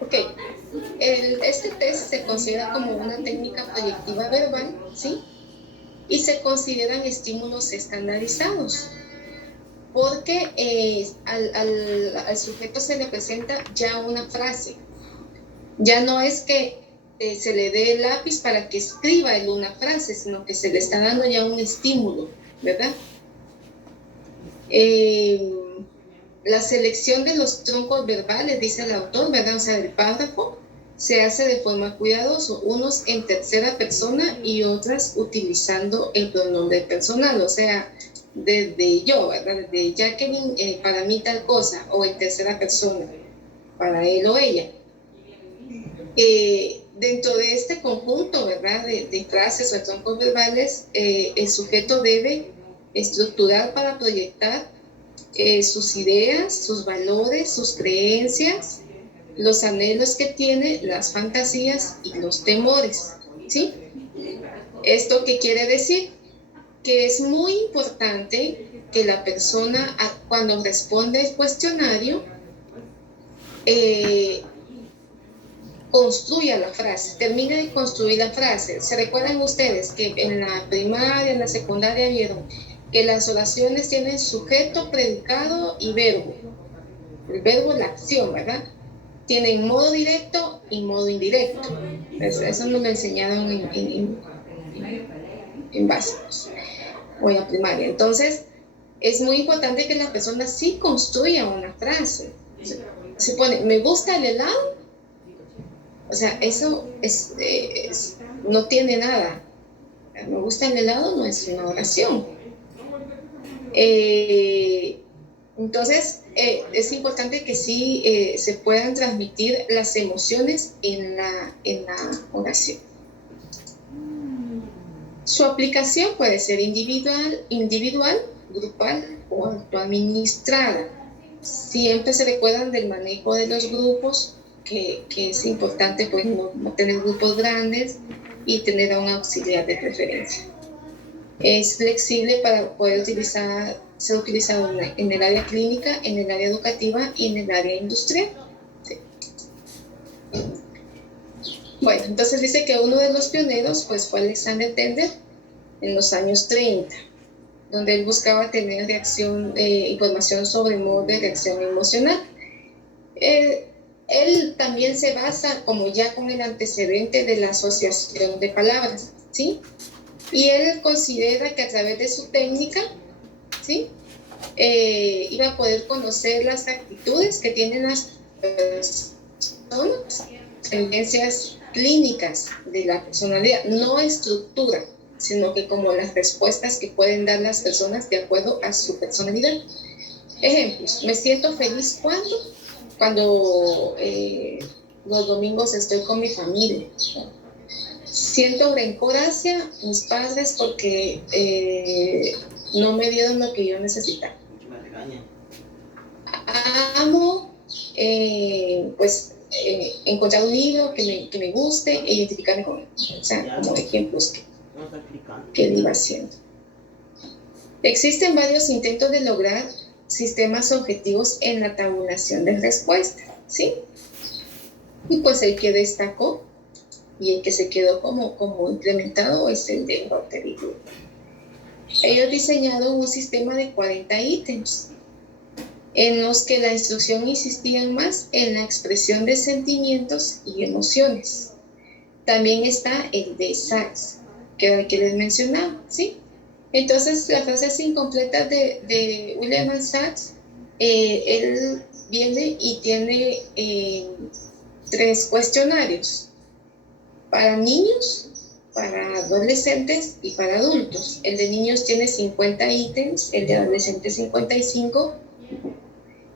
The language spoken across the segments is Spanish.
Ok, este test se considera como una técnica proyectiva verbal, ¿sí? Y se consideran estímulos estandarizados, porque al sujeto se le presenta ya una frase. Ya no es que se le dé el lápiz para que escriba él una frase, sino que se le está dando ya un estímulo, ¿verdad? La selección de los troncos verbales, dice el autor, ¿verdad? O sea, el párrafo se hace de forma cuidadosa, unos en tercera persona y otras utilizando el pronombre personal, o sea, desde yo, ¿verdad? Desde Jacqueline, para mí tal cosa, o en tercera persona, para él o ella. Dentro de este conjunto, ¿verdad? De frases o troncos verbales, el sujeto debe estructurar para proyectar sus ideas, sus valores, sus creencias, los anhelos que tiene, las fantasías y los temores, ¿sí? ¿Esto qué quiere decir? Que es muy importante que la persona, cuando responde el cuestionario, construya la frase, termine de construir la frase. ¿Se recuerdan ustedes que en la primaria, en la secundaria vieron que las oraciones tienen sujeto, predicado y verbo? El verbo es la acción, ¿verdad? Tienen modo directo y modo indirecto. Eso nos lo enseñaron en básicos o en la primaria. Entonces, es muy importante que la persona sí construya una frase. Se pone, me gusta el helado. O sea, eso no tiene nada. Me gusta el helado no es una oración. Entonces, es importante que sí se puedan transmitir las emociones en la oración. Su aplicación puede ser individual, grupal o autoadministrada. Siempre se recuerdan del manejo de los grupos, que es importante pues, no tener grupos grandes y tener a un auxiliar de preferencia. Es flexible para poder ser utilizado en el área clínica, en el área educativa y en el área industrial. Sí. Bueno, entonces dice que uno de los pioneros pues, fue Alexander Tender en los años 30, donde él buscaba tener información sobre modo de reacción emocional. Él también se basa como ya con el antecedente de la asociación de palabras, ¿sí? Y él considera que a través de su técnica, ¿sí? Iba a poder conocer las actitudes que tienen las personas, tendencias clínicas de la personalidad, no estructura, sino que como las respuestas que pueden dar las personas de acuerdo a su personalidad. Ejemplos, me siento feliz cuando los domingos estoy con mi familia. Siento rencor hacia mis padres porque no me dieron lo que yo necesitaba. Amo, encontrar un libro que me guste e identificarme con él. O sea, como ejemplos que él iba haciendo. Existen varios intentos de lograr sistemas objetivos en la tabulación de respuestas, ¿sí? Y pues el que destacó y el que se quedó como implementado es el de Rotary Group. Ellos diseñaron un sistema de 40 ítems en los que la instrucción insistía más en la expresión de sentimientos y emociones. También está el de Sachs, que era el que les mencionaba, ¿sí? Entonces, las frases incompletas de William Sachs, él viene y tiene 3 cuestionarios para niños, para adolescentes y para adultos. El de niños tiene 50 ítems, el de adolescentes 55,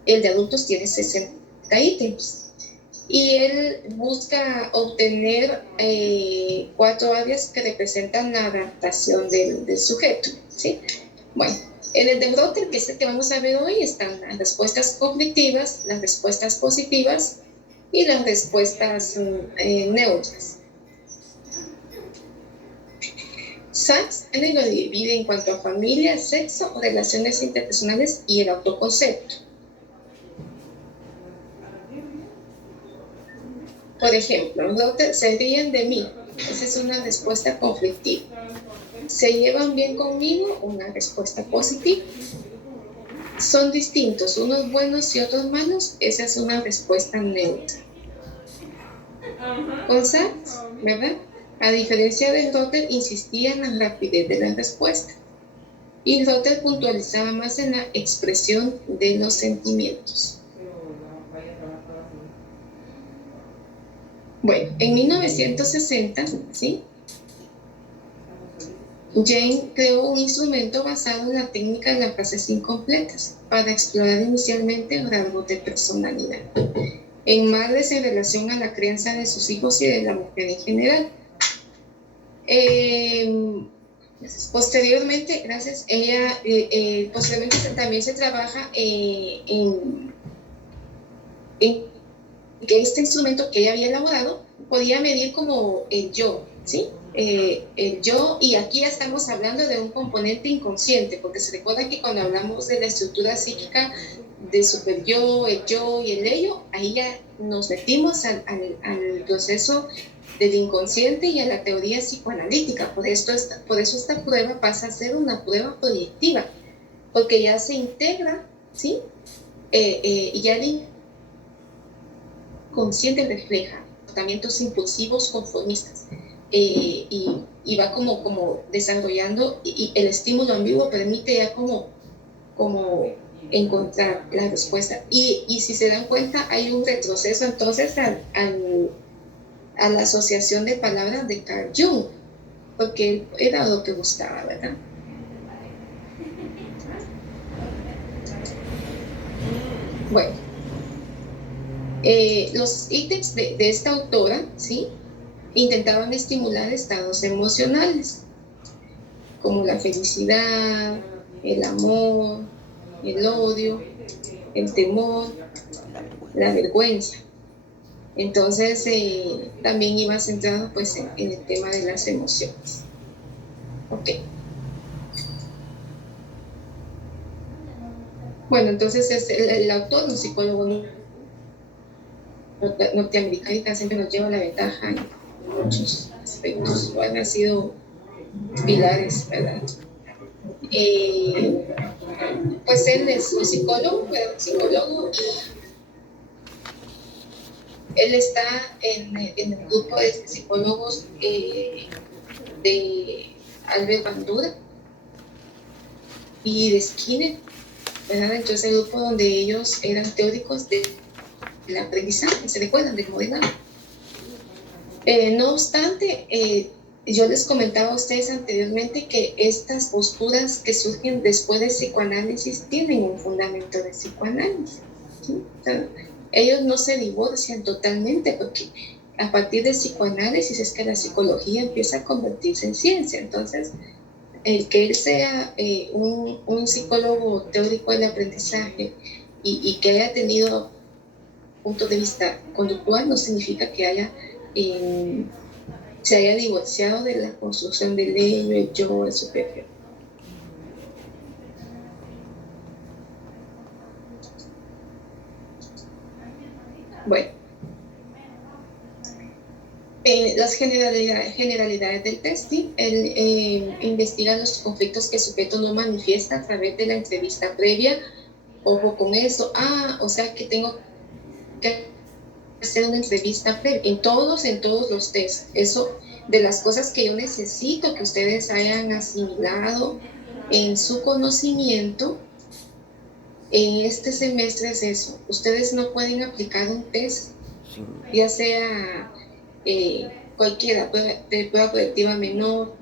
el de adultos tiene 60 ítems. Y él busca obtener 4 áreas que representan la adaptación del sujeto, ¿sí? Bueno, en el de Brotter, que es el que vamos a ver hoy, están las respuestas conflictivas, las respuestas positivas y las respuestas neutras. Sachs lo divide en cuanto a familia, sexo, relaciones interpersonales y el autoconcepto. Por ejemplo, se ríen de mí. Esa es una respuesta conflictiva. ¿Se llevan bien conmigo? Una respuesta positiva. ¿Son distintos, unos buenos y otros malos? Esa es una respuesta neutra. Con Sachs, ¿verdad? A diferencia de Rotter, insistía en la rapidez de la respuesta. Y Rotter puntualizaba más en la expresión de los sentimientos. Bueno, en 1960, ¿sí? Jane creó un instrumento basado en la técnica de las frases incompletas para explorar inicialmente rasgos de personalidad en madres en relación a la crianza de sus hijos y de la mujer en general. Posteriormente, posteriormente también se trabaja en que este instrumento que ella había elaborado podía medir como el yo, ¿sí? El yo, y aquí ya estamos hablando de un componente inconsciente, porque se recuerda que cuando hablamos de la estructura psíquica de super yo, el yo y el ello, ahí ya nos metimos al proceso del inconsciente y a la teoría psicoanalítica. Por eso esta prueba pasa a ser una prueba proyectiva, porque ya se integra, ¿sí? Y ya el inconsciente refleja comportamientos impulsivos conformistas. Y va como desarrollando, y el estímulo ambiguo permite ya como encontrar la respuesta. Y si se dan cuenta, hay un retroceso entonces a la asociación de palabras de Carl Jung, porque era lo que gustaba, ¿verdad? Bueno, los ítems de esta autora, ¿sí?, intentaban estimular estados emocionales como la felicidad, el amor, el odio, el temor, la vergüenza. Entonces también iba centrado pues en el tema de las emociones. Ok. Bueno, entonces el autor, un psicólogo norteamericano, siempre nos lleva la ventaja en muchos aspectos. Han sido pilares, ¿verdad? Pues él es un psicólogo, y él está en el grupo de psicólogos de Albert Bandura y de Skinner, ¿verdad? Entonces el grupo donde ellos eran teóricos del aprendizaje, se recuerdan del modelado. No obstante, yo les comentaba a ustedes anteriormente que estas posturas que surgen después del psicoanálisis tienen un fundamento de psicoanálisis, ¿sí? O sea, ellos no se divorcian totalmente, porque a partir del psicoanálisis es que la psicología empieza a convertirse en ciencia. Entonces, el que él sea un psicólogo teórico del aprendizaje y que haya tenido punto de vista conductual no significa que se haya divorciado de la construcción del ello, el yo, el superior. Bueno, las generalidades del testing. Él investiga los conflictos que el sujeto no manifiesta a través de la entrevista previa. Ojo con eso. O sea que tengo que hacer una entrevista previa en todos los tests. Eso, de las cosas que yo necesito que ustedes hayan asimilado en su conocimiento en este semestre, es eso. Ustedes no pueden aplicar un test, ya sea cualquiera, de prueba proyectiva menor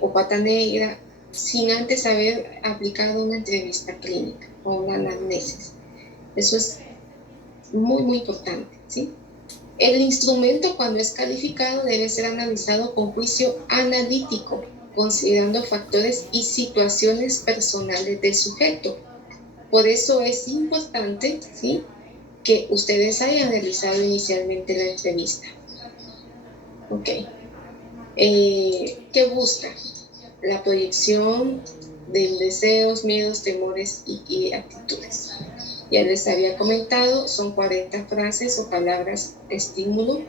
o pata negra, sin antes haber aplicado una entrevista clínica o una anamnesis. Eso es muy, muy importante, ¿sí? El instrumento, cuando es calificado, debe ser analizado con juicio analítico, considerando factores y situaciones personales del sujeto. Por eso es importante, ¿sí?, que ustedes hayan realizado inicialmente la entrevista. Ok. ¿Qué busca? La proyección de deseos, miedos, temores y actitudes. Ya les había comentado, son 40 frases o palabras de estímulo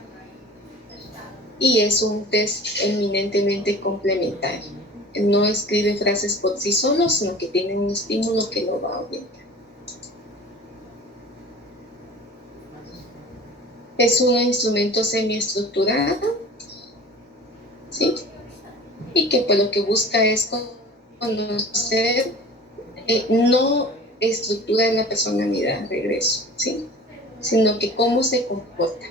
y es un test eminentemente complementario. No escribe frases por sí solo, sino que tiene un estímulo que lo va a orientar. Es un instrumento semiestructurado, ¿sí? Y que pues lo que busca es conocer, no estructura de la personalidad, regreso, ¿sí? Sino que cómo se comporta,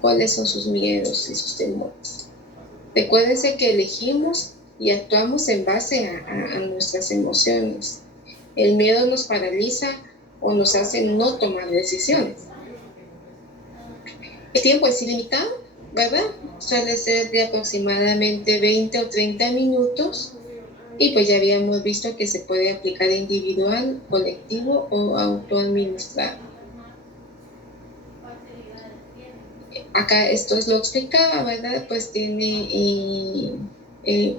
cuáles son sus miedos y sus temores. Recuérdense que elegimos y actuamos en base a nuestras emociones. El miedo nos paraliza o nos hace no tomar decisiones. El tiempo es ilimitado, ¿verdad? Suele ser de aproximadamente 20 o 30 minutos y pues ya habíamos visto que se puede aplicar individual, colectivo o autoadministrado. Acá esto es lo explicaba, ¿verdad? Pues tiene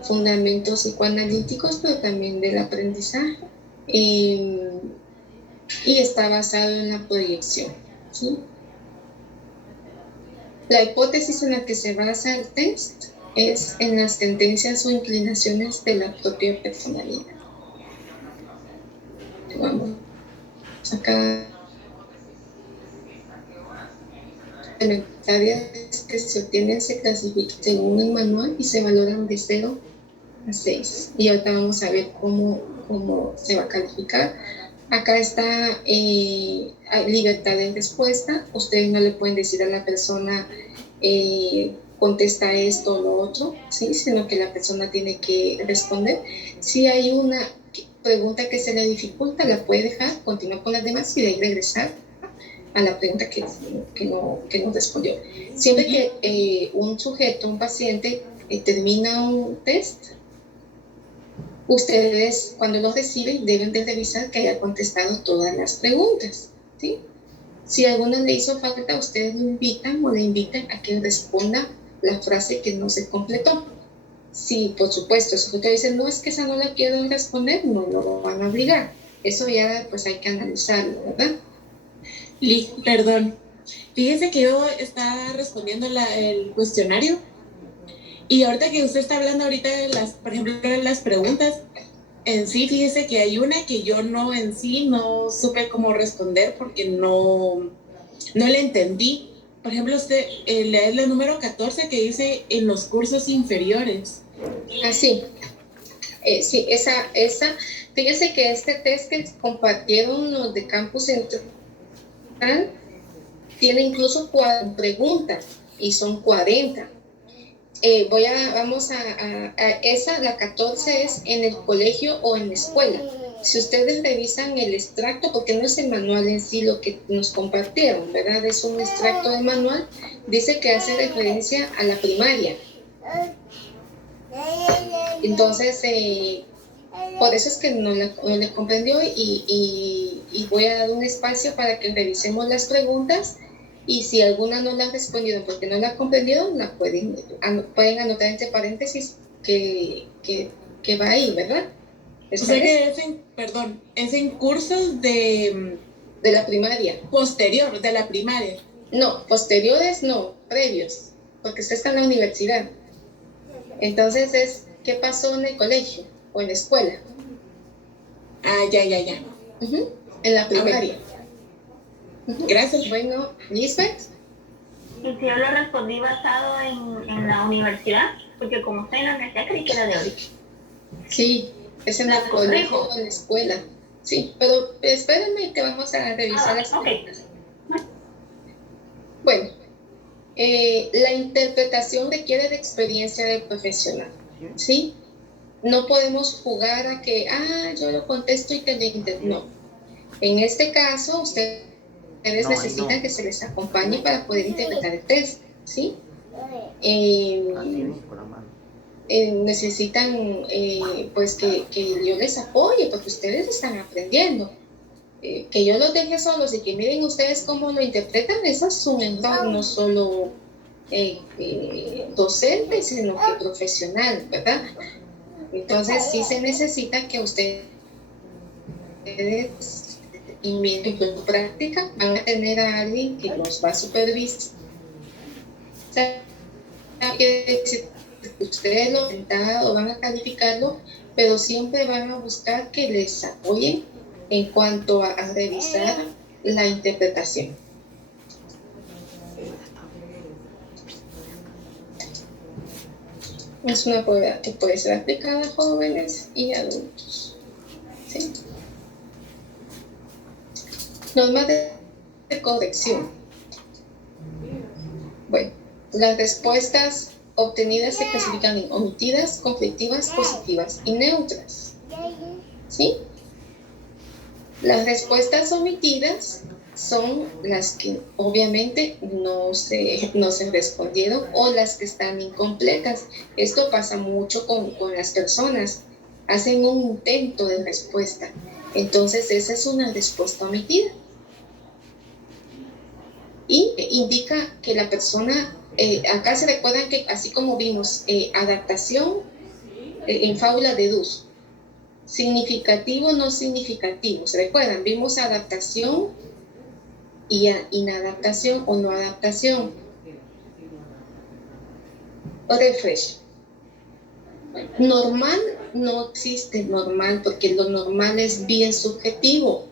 fundamentos psicoanalíticos, pero también del aprendizaje y está basado en la proyección, ¿sí? La hipótesis en la que se basa el test es en las tendencias o inclinaciones de la propia personalidad. Vamos acá. Tareas que se obtienen se clasifican según el manual y se valoran de 0 a 6. Y ahorita vamos a ver cómo se va a calificar. Acá está libertad de respuesta. Ustedes no le pueden decir a la persona contesta esto o lo otro, ¿sí? Sino que la persona tiene que responder. Si hay una pregunta que se le dificulta, la puede dejar, continuar con las demás y de ahí regresar a la pregunta que no respondió. Siempre que un sujeto, un paciente, termina un test, ustedes cuando lo reciben deben de revisar que haya contestado todas las preguntas, ¿sí? Si alguna le hizo falta, ustedes lo invitan o le invitan a que responda la frase que no se completó. Si, por supuesto, el sujeto dice, no, es que esa no la quiero responder, no lo van a obligar. Eso ya pues hay que analizarlo, ¿verdad? Perdón, fíjese que yo estaba respondiendo el cuestionario y ahorita que usted está hablando ahorita de por ejemplo, de las preguntas, en sí, fíjese que hay una que yo no supe cómo responder porque no la entendí. Por ejemplo, usted lee la número 14 que dice en los cursos inferiores. Sí, esa, fíjese que este test que compartieron los de Campus Central tiene incluso 4 preguntas y son 40. Vamos a esa, la 14 es en el colegio o en la escuela. Si ustedes revisan el extracto, porque no es el manual en sí lo que nos compartieron, ¿verdad? Es un extracto del manual, dice que hace referencia a la primaria. Entonces, por eso es que no le comprendió y voy a dar un espacio para que revisemos las preguntas y si alguna no la han respondido porque no la ha comprendido, la pueden anotar entre paréntesis que va ahí, ¿verdad? O sea que es en cursos de la primaria. Posterior, de la primaria. No, posteriores no, previos, porque usted está en la universidad. Entonces ¿qué pasó en el colegio o en la escuela? Ah, ya. En la primaria. Gracias. Bueno, ¿Lisbeth? Y si yo lo respondí basado en la universidad, porque como estoy en la universidad creí que era de ahorita. Sí, es en el colegio o en la escuela. Sí, pero espérenme que vamos a revisar las preguntas. Bueno, la interpretación requiere de experiencia del profesional, ¿sí? No podemos jugar a que, yo lo contesto y te lo interpreto. No. En este caso, ustedes necesitan que se les acompañe para poder interpretar el test, ¿sí? Necesitan pues que yo les apoye porque ustedes están aprendiendo. Que yo los deje solos y que miren ustedes cómo lo interpretan, eso es un error, no solo docente, sino que profesional, ¿verdad? Entonces sí se necesita que ustedes en tu práctica van a tener a alguien que los va a supervisar. Ustedes lo intentan o van a calificarlo, pero siempre van a buscar que les apoyen en cuanto a revisar la interpretación. Es una prueba que puede ser aplicada a jóvenes y adultos. ¿Sí? Normas de corrección. Bueno, las respuestas obtenidas se clasifican en omitidas, conflictivas, positivas y neutras. ¿Sí? Las respuestas omitidas son las que obviamente no se respondieron o las que están incompletas. Esto pasa mucho con las personas. Hacen un intento de respuesta. Entonces esa es una respuesta omitida. Y indica que la persona, acá se recuerdan que así como vimos adaptación en fábula de Dus, significativo, no significativo, ¿se recuerdan? Vimos adaptación y inadaptación o no adaptación. Refresh. Normal no existe normal porque lo normal es bien subjetivo.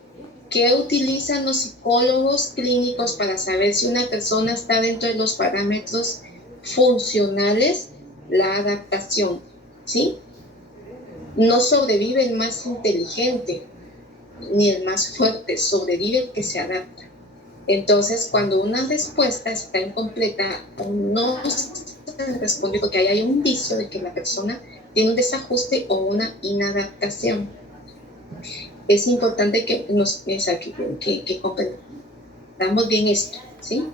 ¿Qué utilizan los psicólogos clínicos para saber si una persona está dentro de los parámetros funcionales? La adaptación, ¿sí? No sobrevive el más inteligente ni el más fuerte, sobrevive el que se adapta. Entonces, cuando una respuesta está incompleta o no se responde porque ahí hay un indicio de que la persona tiene un desajuste o una inadaptación, es importante que comprendamos bien esto, ¿sí?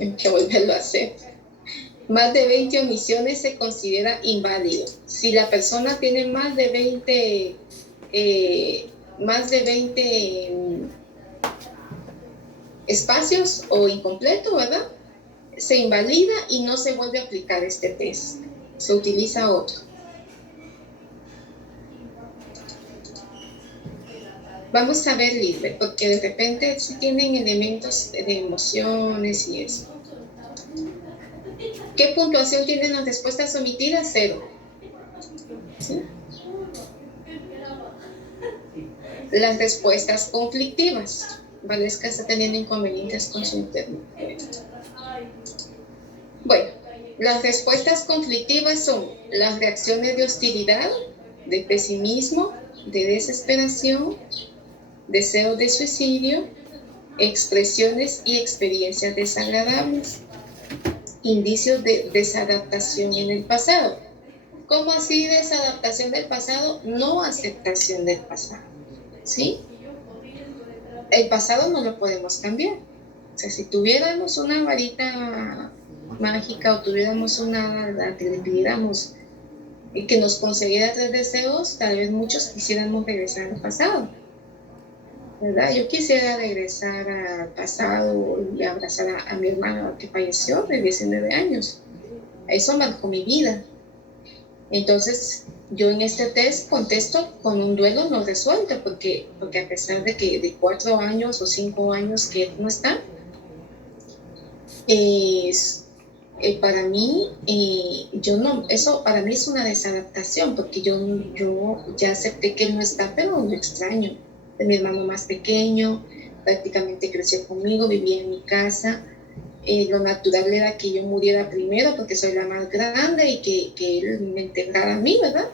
Hay que volverlo a hacer. Más de 20 omisiones se considera inválido. Si la persona tiene más de 20 espacios o incompleto, ¿verdad? Se invalida y no se vuelve a aplicar este test. Se utiliza otro. Vamos a ver libre, porque de repente sí tienen elementos de emociones y eso. ¿Qué puntuación tienen las respuestas omitidas? 0. ¿Sí? Las respuestas conflictivas. Valesca está teniendo inconvenientes con su internet. Bueno, las respuestas conflictivas son las reacciones de hostilidad, de pesimismo, de desesperación, deseos de suicidio, expresiones y experiencias desagradables, indicios de desadaptación en el pasado. ¿Cómo así desadaptación del pasado? No aceptación del pasado, ¿sí? El pasado no lo podemos cambiar. O sea, si tuviéramos una varita mágica o tuviéramos una hada que le pidiéramos y que nos concediera 3 deseos, tal vez muchos quisiéramos regresar al pasado, ¿verdad? Yo quisiera regresar al pasado y abrazar a mi hermana que falleció de 19 años. Eso marcó mi vida. Entonces, yo en este test contesto con un duelo no resuelto, porque a pesar de que de 4 años o 5 años que no está, para mí, eso para mí es una desadaptación, porque yo ya acepté que él no está, pero lo extraño. De mi hermano más pequeño, prácticamente creció conmigo, vivía en mi casa. Lo natural era que yo muriera primero porque soy la más grande y que él me enterrara a mí, ¿verdad?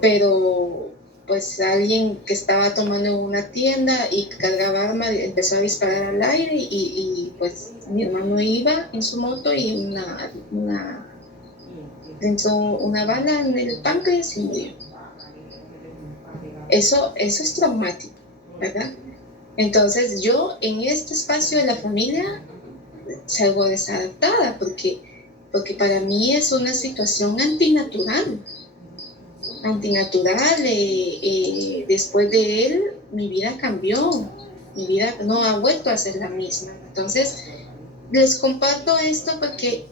Pero pues alguien que estaba tomando en una tienda y cargaba arma empezó a disparar al aire y pues mi hermano iba en su moto y entró una bala en el páncreas y murió. Eso es traumático, ¿verdad? Entonces yo en este espacio de la familia salgo desadaptada porque para mí es una situación antinatural. Después de él mi vida cambió, mi vida no ha vuelto a ser la misma. Entonces, les comparto esto porque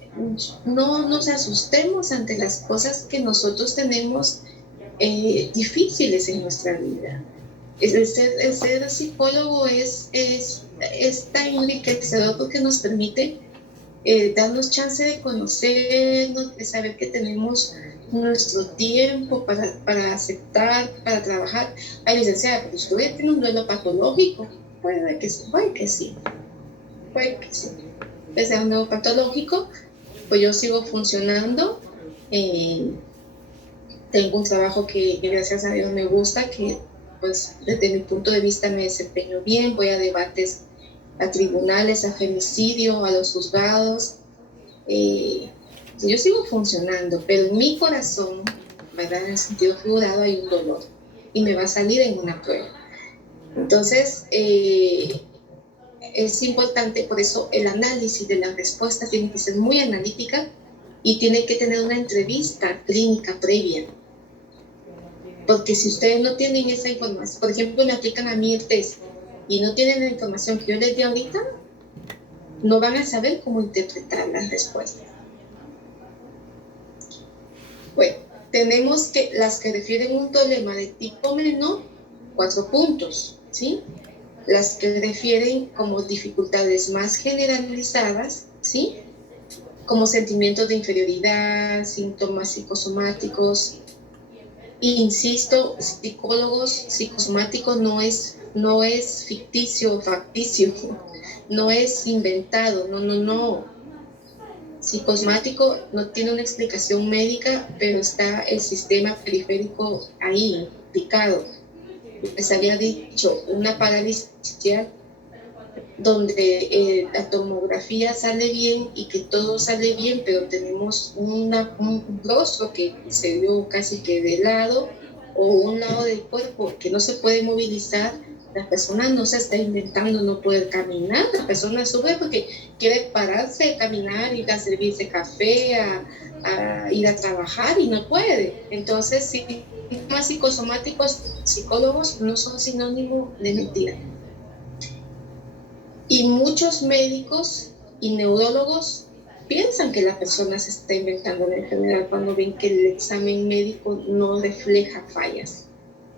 no nos asustemos ante las cosas que nosotros tenemos difíciles en nuestra vida. El ser psicólogo es tan enriquecedor porque nos permite darnos chance de conocernos, de saber que tenemos nuestro tiempo para aceptar, para trabajar. Ay, licenciada, pero usted tiene un duelo patológico. Puede que sí. Desde un duelo patológico, pues yo sigo funcionando. Tengo un trabajo que gracias a Dios me gusta, que pues desde mi punto de vista me desempeño bien, voy a debates, a tribunales, a femicidio, a los juzgados. Yo sigo funcionando, pero en mi corazón, ¿verdad? En el sentido figurado, hay un dolor y me va a salir en una prueba. Entonces, es importante, por eso el análisis de las respuestas tiene que ser muy analítica y tiene que tener una entrevista clínica previa. Porque si ustedes no tienen esa información, por ejemplo, me aplican a mí el test y no tienen la información que yo les di ahorita, no van a saber cómo interpretar las respuestas. Bueno, tenemos que las que refieren un problema de tipo menor, 4 puntos, ¿sí? Las que refieren como dificultades más generalizadas, ¿sí? Como sentimientos de inferioridad, síntomas psicosomáticos. Insisto, psicólogos psicosomáticos no es ficticio o facticio, no es inventado, no. Psicosomático no tiene una explicación médica, pero está el sistema periférico ahí, implicado. Les había dicho, una parálisis donde la tomografía sale bien y que todo sale bien, pero tenemos un rostro que se dio casi que de lado o un lado del cuerpo que no se puede movilizar. La persona no se está inventando no poder caminar, la persona sube porque quiere pararse, caminar, ir a servirse café, a ir a trabajar y no puede. Entonces, sí, más psicosomáticos, psicólogos no son sinónimo de mentira. Y muchos médicos y neurólogos piensan que la persona se está inventando la enfermedad cuando ven que el examen médico no refleja fallas.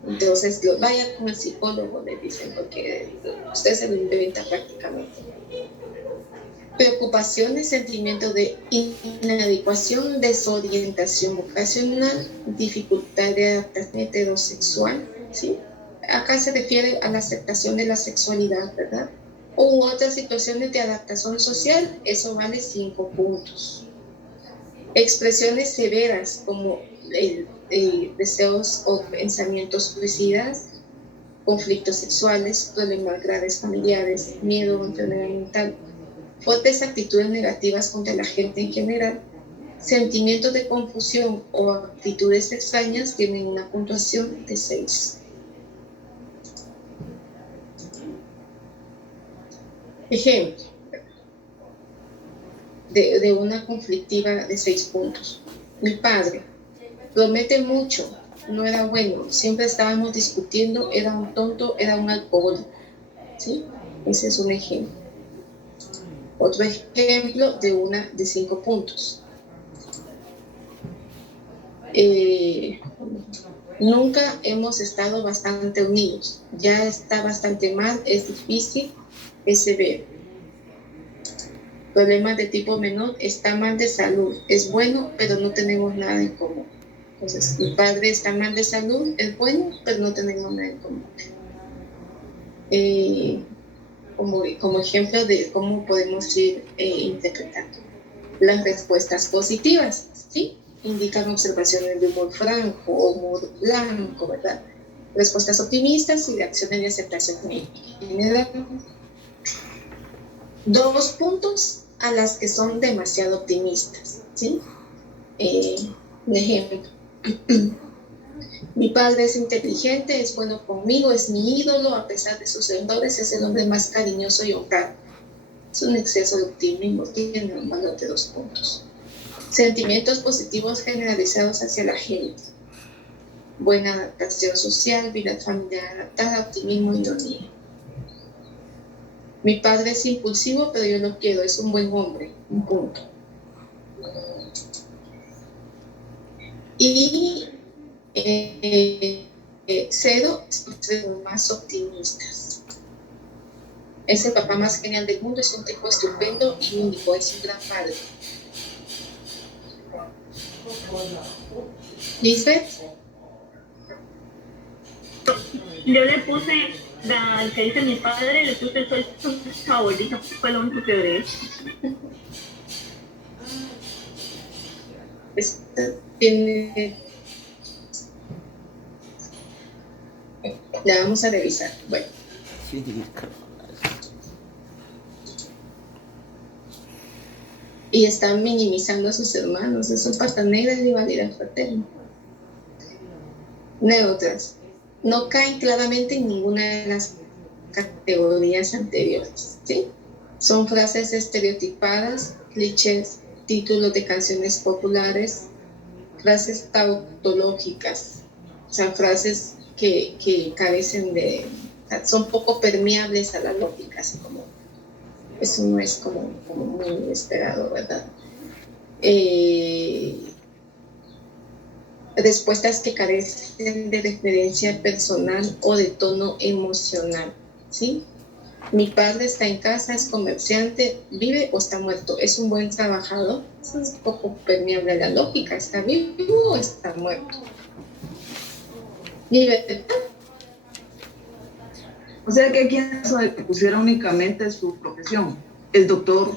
Entonces, vaya con el psicólogo, le dicen, porque usted se lo inventa prácticamente. Preocupaciones, sentimientos de inadecuación, desorientación vocacional, dificultad de adaptación heterosexual, ¿sí? Acá se refiere a la aceptación de la sexualidad, ¿verdad? U otras situaciones de adaptación social, eso vale 5 puntos. Expresiones severas como deseos o pensamientos suicidas, conflictos sexuales, problemas graves familiares, miedo o enfermedad mental, fuertes actitudes negativas contra la gente en general, sentimientos de confusión o actitudes extrañas tienen una puntuación de 6. Ejemplo de una conflictiva de 6 puntos. Mi padre promete mucho, no era bueno, siempre estábamos discutiendo, era un tonto, era un alcohólico, ¿sí? Ese es un ejemplo. Otro ejemplo de 5 puntos. Nunca hemos estado bastante unidos, ya está bastante mal, es difícil, es severo. Problemas de tipo menor, está mal de salud, es bueno, pero no tenemos nada en común. Entonces, mi padre está mal de salud, es bueno, pero no tenemos nada en común. Como ejemplo de cómo podemos ir interpretando. Las respuestas positivas, ¿sí? Indican observaciones de humor franco o humor blanco, ¿verdad? Respuestas optimistas y reacciones de aceptación general. 2 puntos a las que son demasiado optimistas, ¿sí? Un ejemplo. Mi padre es inteligente, es bueno conmigo, es mi ídolo, a pesar de sus errores, es el hombre más cariñoso y honrado. Es un exceso de optimismo, tiene un valor de 2 puntos. Sentimientos positivos generalizados hacia la gente. buena adaptación social, vida familiar adaptada, optimismo y ironía. Mi padre es impulsivo, pero yo lo quiero, es un buen hombre, un punto. Y 0, son más optimistas. Es el papá más genial del mundo, es un tipo estupendo y único, es un gran padre. ¿Lisbeth? Yo le puse, al que dice mi padre, le puse soy su favorito, fue lo único que agregué. Tiene... Ya vamos a revisar. Bueno. Y están minimizando a sus hermanos, es un pata negra de rivalidad fraterna. Neutras. No caen claramente en ninguna de las categorías anteriores, ¿sí? Son frases estereotipadas, clichés, títulos de canciones populares, frases tautológicas, o sea, frases que carecen de, son poco permeables a la lógica, así como, eso no es como muy esperado, ¿verdad? Respuestas que carecen de referencia personal o de tono emocional, ¿sí? Mi padre está en casa, es comerciante, vive o está muerto, es un buen trabajador. Eso es poco permeable a la lógica, ¿está vivo o está muerto? Vive. O sea que aquí en caso de que pusiera únicamente su profesión, el doctor,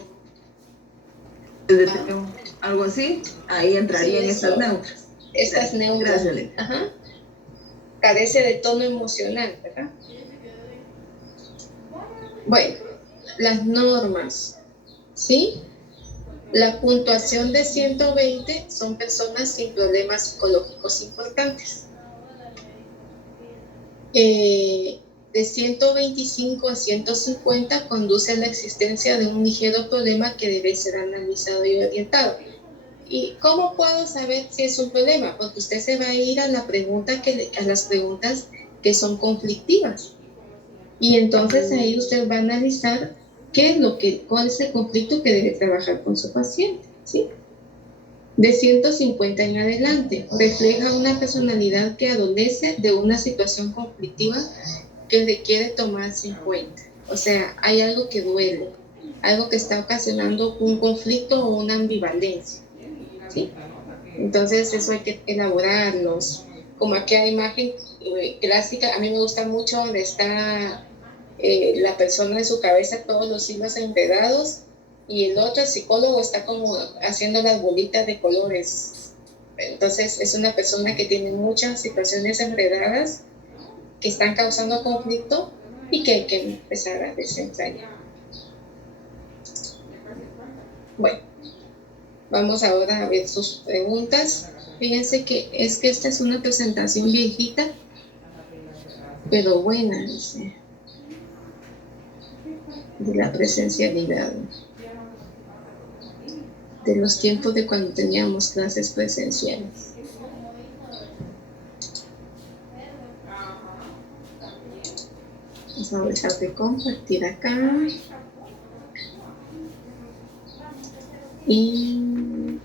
el detective, algo así, ahí entrarían Sí, estas neutras. Estas neutras. Gracias, Leti. Ajá. Carece de tono emocional, ¿verdad? Bueno, las normas, ¿sí? La puntuación de 120 son personas sin problemas psicológicos importantes. De 125 a 150 conduce a la existencia de un ligero problema que debe ser analizado y orientado. ¿Y cómo puedo saber si es un problema? Porque usted se va a ir a las preguntas que son conflictivas. Y entonces ahí usted va a analizar cuál es el conflicto que debe trabajar con su paciente, ¿sí? De 150 en adelante, refleja una personalidad que adolece de una situación conflictiva que requiere tomarse en cuenta. O sea, hay algo que duele, algo que está ocasionando un conflicto o una ambivalencia, ¿sí? Entonces eso hay que elaborarlos. Como aquella imagen clásica, a mí me gusta mucho donde está la persona en su cabeza, todos los hilos enredados, y el otro, el psicólogo, está como haciendo las bolitas de colores. Entonces es una persona que tiene muchas situaciones enredadas que están causando conflicto y que hay que empezar a desentrañar. Bueno, vamos ahora a ver sus preguntas. Fíjense que esta es una presentación viejita, pero buena, dice, de la presencialidad, de los tiempos de cuando teníamos clases presenciales. Vamos a dejar de compartir acá. Y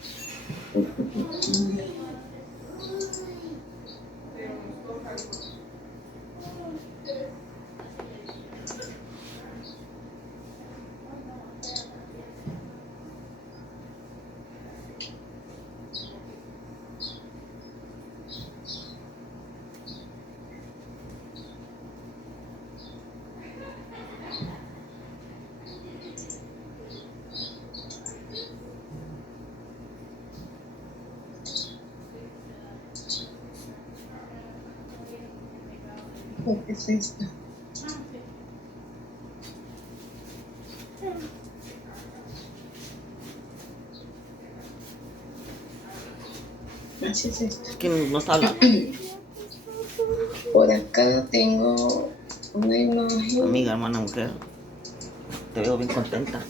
¿qué es esto? Así es esto. ¿Quién nos habla? Por acá tengo una imagen. Amiga, hermana, mujer. Te veo bien contenta.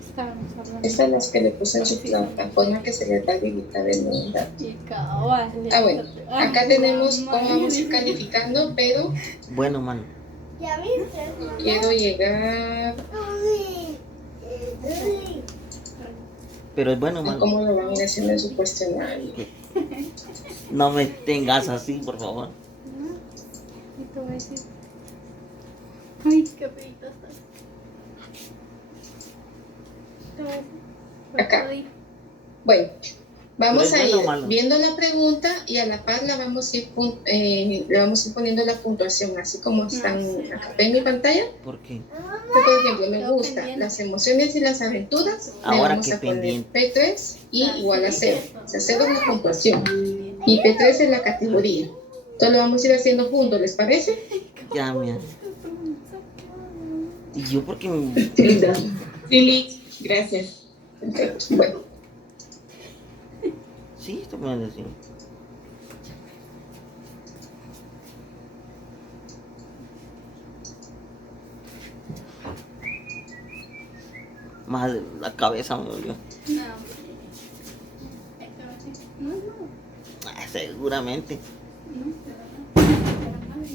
Está estábamos hablando. Estas las que le puse en su plataforma que se les va a habilitar el mundo. Bueno, acá tenemos cómo vamos a ir calificando, pero Bueno, mano. quiero llegar Pero es bueno, a mano. cómo lo van a ir haciendo en su cuestionario. No me tengas así, por favor. Y te voy a decir. Ay, qué feita estás. Te voy a decir. Acá. Bueno, vamos Pero es a bueno o ir malo. viendo la pregunta y a la par la vamos a ir, le vamos a ir poniendo la puntuación, así como están acá en mi pantalla. ¿Por qué? Por ejemplo, me Quedó gusta pendiente. las emociones y las aventuras, le Ahora vamos que a poner pendiente. P3 y igual a 0. O sea, 0 es la puntuación y P3 es la categoría. Entonces lo vamos a ir haciendo juntos, ¿les parece? Ya, mira. Y yo porque me... Sí, linda. Sí, Liz, gracias. Perfecto. Bueno, Sí, esto me lo decía. Más la cabeza me dolió. Seguramente.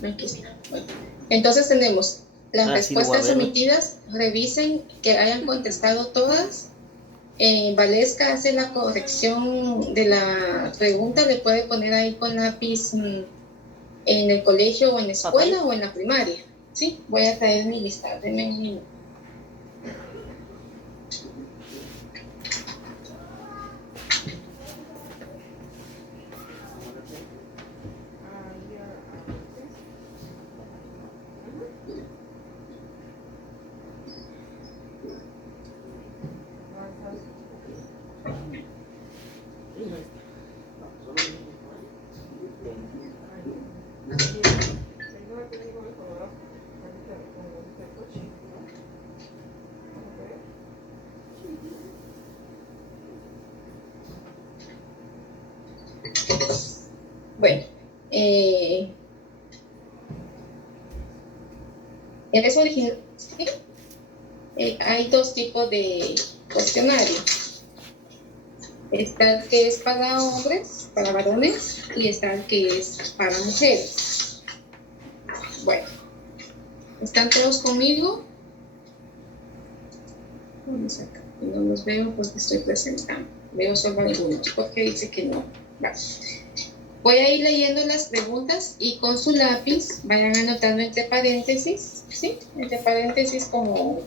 aquí está. Bueno. Entonces tenemos las Ahora sí lo voy a respuestas ver. omitidas, revisen que hayan contestado todas. Valesca hace la corrección de la pregunta, le puede poner ahí con lápiz en el colegio o en la escuela ¿Papel? o en la primaria. Sí, voy a traer mi lista, denme un minuto. Bueno, ¿eres original? ¿Sí? Hay dos tipos de cuestionario. Está el que es para hombres, para varones, y está el que es para mujeres. Bueno, ¿están todos conmigo? Vamos acá. No los veo porque estoy presentando. Veo solo algunos porque dice que no. Vale. Voy a ir leyendo las preguntas y con su lápiz vayan anotando entre paréntesis, ¿sí? Entre paréntesis como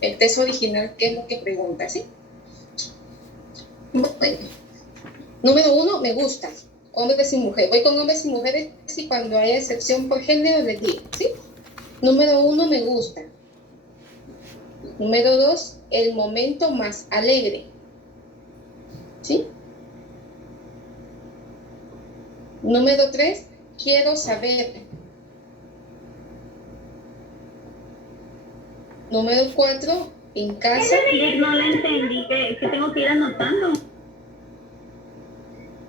el texto original, qué es lo que pregunta, ¿sí? Bueno. Número 1, me gusta. Hombres y mujeres. Voy con hombres y mujeres y cuando haya excepción por género les digo, ¿sí? Número 1, me gusta. Número 2, el momento más alegre, ¿sí? Número 3, quiero saber. Número 4, en casa. No le entendí, que tengo que ir anotando.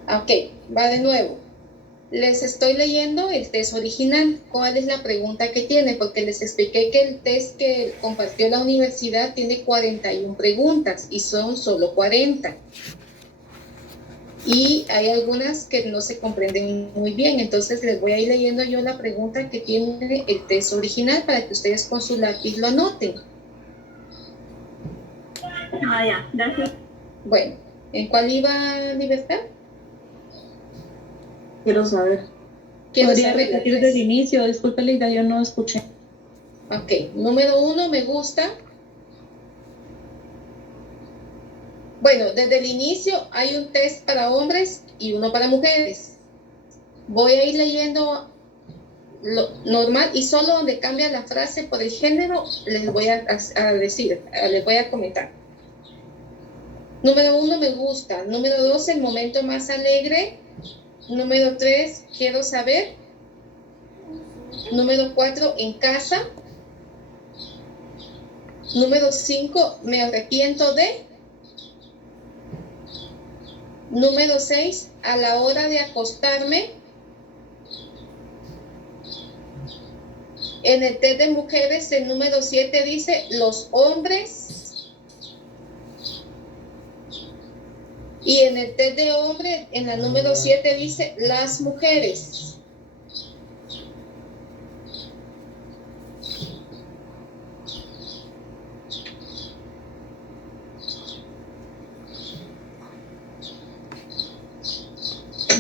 Ok, va de nuevo. Les estoy leyendo el test original. ¿Cuál es la pregunta que tiene? Porque les expliqué que el test que compartió la universidad tiene 41 preguntas y son solo 40. Y hay algunas que no se comprenden muy bien, entonces les voy a ir leyendo yo la pregunta que tiene el test original para que ustedes con su lápiz lo anoten. Ah, ya, gracias. Bueno, ¿en cuál iba, Libertad? Quiero saber. Quiero ¿Podría saber, repetir Andrés. desde el inicio? Disculpe, Leida, yo no escuché. Ok, número 1, me gusta. Bueno, desde el inicio hay un test para hombres y uno para mujeres. Voy a ir leyendo lo normal y solo donde cambia la frase por el género les voy a decir, les voy a comentar. Número 1, me gusta. Número 2, el momento más alegre. Número 3, quiero saber. Número 4, en casa. Número 5, me arrepiento de. Número 6, a la hora de acostarme. En el test de mujeres, el número 7 dice, los hombres Y en el test de hombre, en la número 7 dice las mujeres.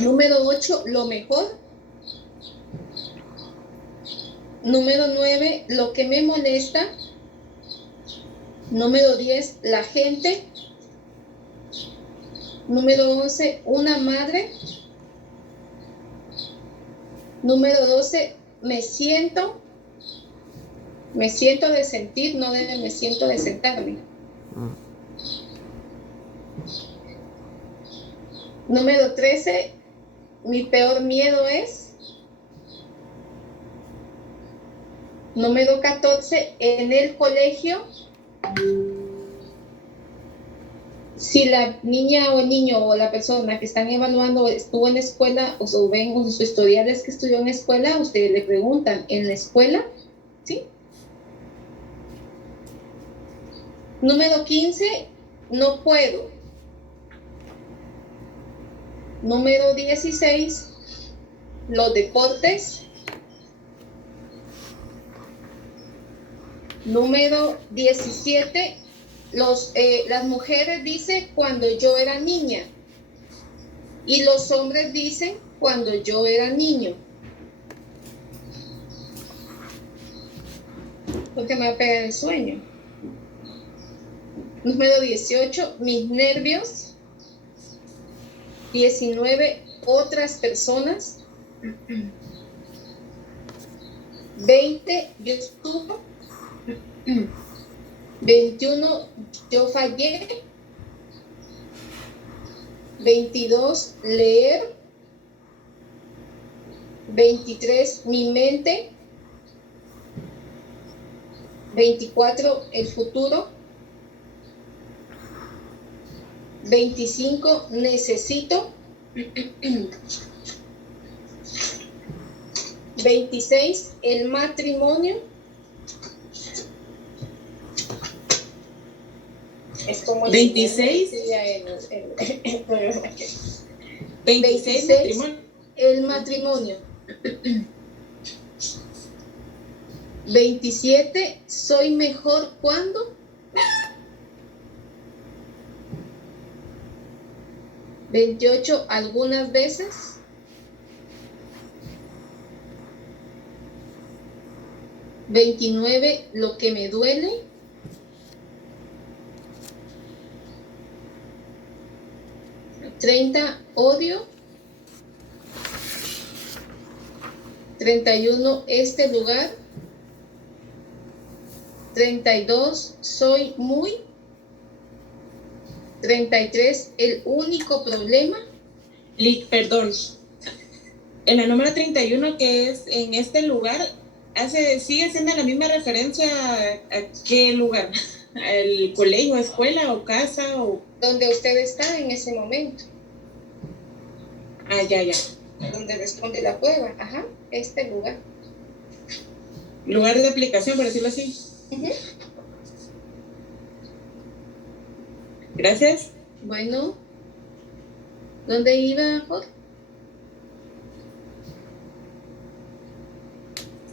Número 8, lo mejor. Número 9, lo que me molesta. Número 10, la gente. Número 11, una madre. Número 12, me siento de sentir, no de me siento de sentarme. Número 13, mi peor miedo es. Número 14, en el colegio, si la niña o el niño o la persona que están evaluando estuvo en la escuela o ven en sus historiales que estudió en la escuela, ustedes le preguntan, ¿en la escuela? ¿Sí? Número 15, no puedo. Número 16, los deportes. Número 17, las mujeres dicen cuando yo era niña y los hombres dicen cuando yo era niño. Porque me va a pegar el sueño. Número 18, mis nervios. 19, otras personas. 20, yo estuve. 21, yo fallé. 22, leer. 23, mi mente. 24, el futuro. 25, necesito. 26, el matrimonio. Es como 26. 26, matrimonio. El matrimonio. 27, soy mejor cuando. 28, algunas veces. 29, lo que me duele. 30, odio. 31, este lugar. 32, soy muy. 33, el único problema. Perdón. En la número 31, que es en este lugar, sigue siendo la misma referencia a qué lugar. ¿El colegio, escuela o casa? O... Donde usted está en ese momento. Ah, ya. Donde responde la prueba. Ajá, este lugar. Lugar de aplicación, por decirlo así. Uh-huh. Gracias. Bueno, ¿dónde iba, Jorge?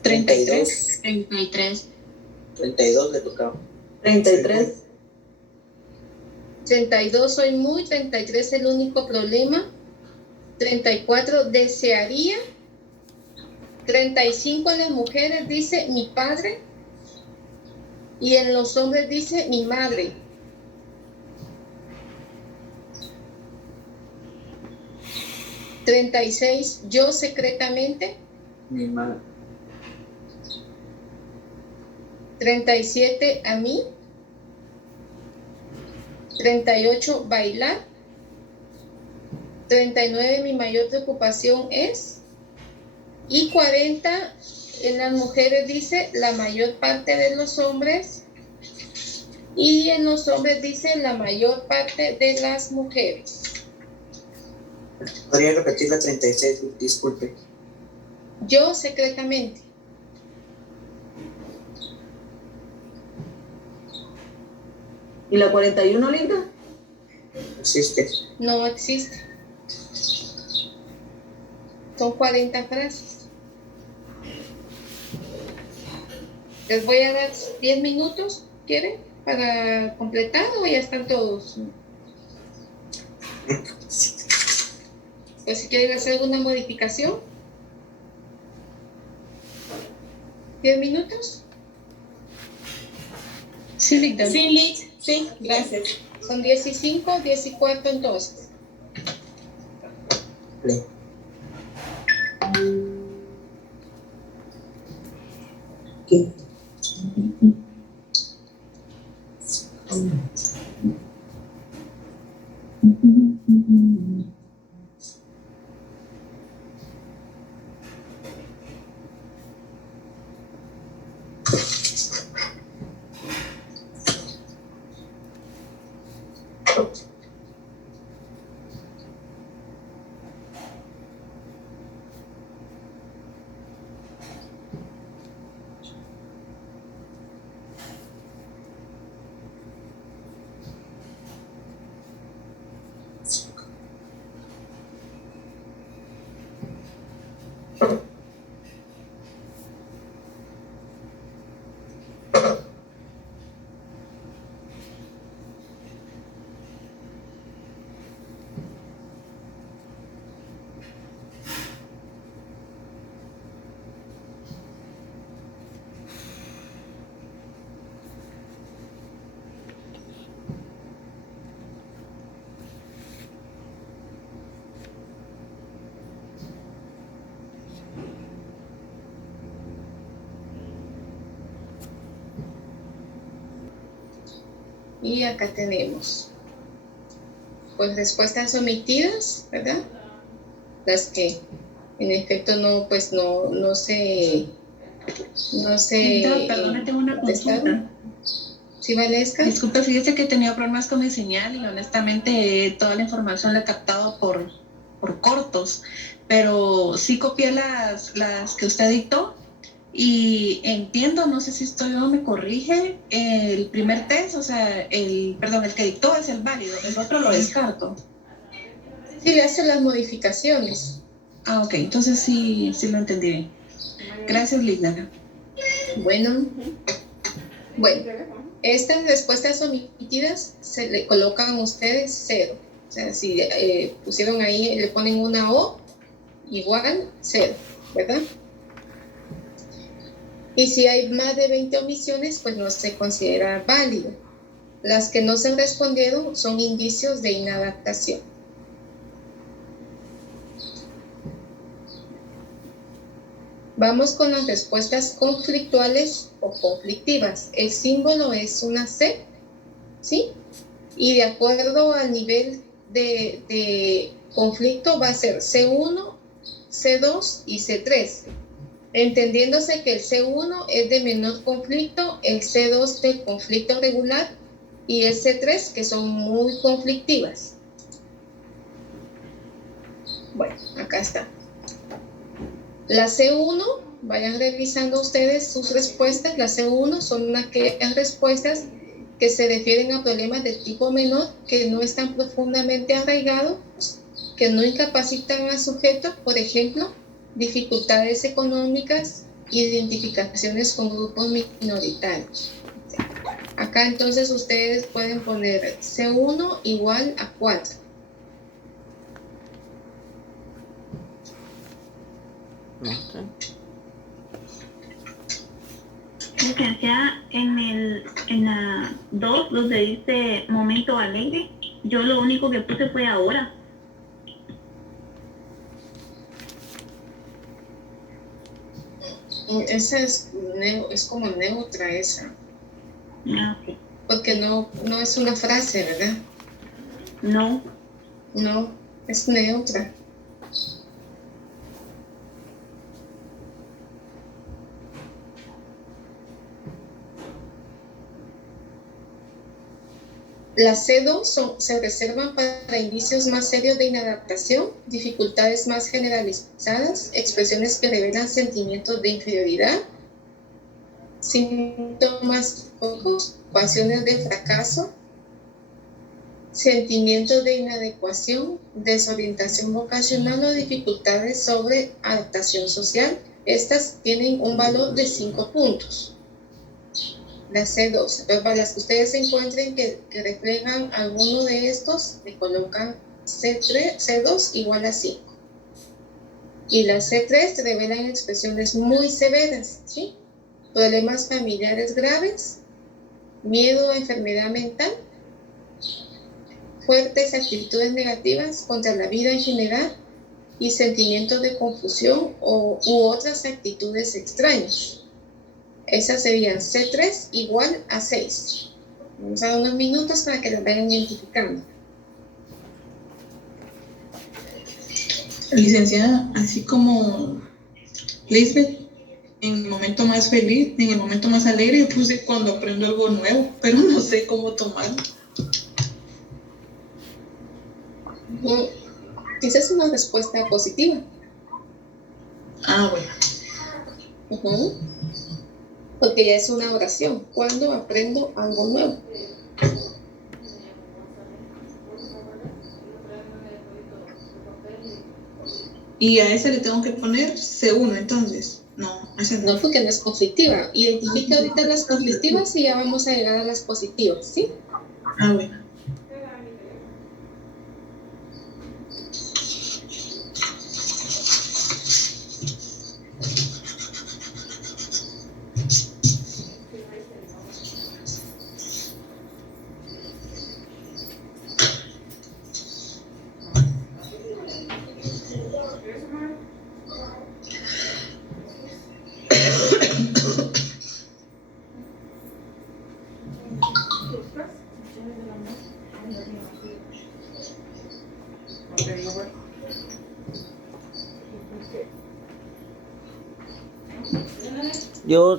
33. 32 le tocaba. 33. 32, soy muy. 33, el único problema. 34, desearía. 35, en las mujeres dice mi padre. Y en los hombres dice mi madre. 36, yo secretamente. Mi madre. 37, a mí. 38, bailar. 39, mi mayor preocupación es. Y 40, en las mujeres dice la mayor parte de los hombres. Y en los hombres dice la mayor parte de las mujeres. ¿Podría repetir la 36? Disculpe. Yo secretamente. ¿Y la 41, Linda? existe. No existe. Son 40 frases. Les voy a dar 10 minutos, ¿quieren? Para completar o ya están todos. Pues si quieren hacer alguna modificación. 10 minutos. Sí, Ligda. Sí, Liz, sí, gracias. Son 10 y 5, 10 y 4 entonces. Play. ¿Qué? Y acá tenemos, pues, respuestas omitidas, ¿verdad? Las que, en efecto, no se Ligda, perdón, tengo una consulta. ¿Sí, Valesca? Disculpe, fíjese que he tenido problemas con mi señal y honestamente toda la información la he captado por cortos, pero sí copié las que usted dictó y entiendo, no sé si estoy o me corrige, el primer test, o sea, el que dictó es el válido, el otro lo descarto. Sí, le hace las modificaciones. Ah, ok, entonces sí lo entendí bien. Gracias, Ligda. Bueno, estas respuestas omitidas se le colocan a ustedes 0. O sea, si pusieron ahí, le ponen una O, igual 0, ¿verdad? Y si hay más de 20 omisiones, pues no se considera válido. Las que no se respondieron son indicios de inadaptación. Vamos con las respuestas conflictuales o conflictivas. El símbolo es una C, ¿sí? Y de acuerdo al nivel de conflicto va a ser C1, C2 y C3. Entendiéndose que el C1 es de menor conflicto, el C2 de conflicto regular y el C3 que son muy conflictivas. Bueno, acá está. La C1, vayan revisando ustedes sus respuestas. La C1 son aquellas respuestas que se refieren a problemas de tipo menor, que no están profundamente arraigados, que no incapacitan al sujeto, por ejemplo, dificultades económicas, identificaciones con grupos minoritarios. Acá entonces ustedes pueden poner C1 igual a 4. Licenciada, en la 2, donde dice momento alegre, yo lo único que puse fue ahora. Esa es como neutra esa. Ah, ok. Porque no es una frase, ¿verdad? No. No, es neutra. Las C2 se reservan para indicios más serios de inadaptación, dificultades más generalizadas, expresiones que revelan sentimientos de inferioridad, síntomas psicóticos, pasiones de fracaso, sentimiento de inadecuación, desorientación vocacional o dificultades sobre adaptación social. Estas tienen un valor de 5 puntos. La C2. Entonces, para las que ustedes encuentren que reflejan alguno de estos, le colocan C2 igual a 5. Y la C3 revelan expresiones muy severas, ¿sí? Problemas familiares graves, miedo a enfermedad mental, fuertes actitudes negativas contra la vida en general y sentimientos de confusión u otras actitudes extrañas. Esas serían C3 igual a 6. Vamos a dar unos minutos para que las vayan identificando. Licenciada, así como Lisbeth, en el momento más feliz, en el momento más alegre, yo puse cuando aprendo algo nuevo, pero no sé cómo tomarlo. Esa es una respuesta positiva. Ah, bueno. Porque ya es una oración. Cuando aprendo algo nuevo. Y a ese le tengo que poner C1, entonces. No, ese no. No, porque no es conflictiva. Identifica ahorita las conflictivas y ya vamos a llegar a las positivas, ¿sí? Ah, bueno. Yo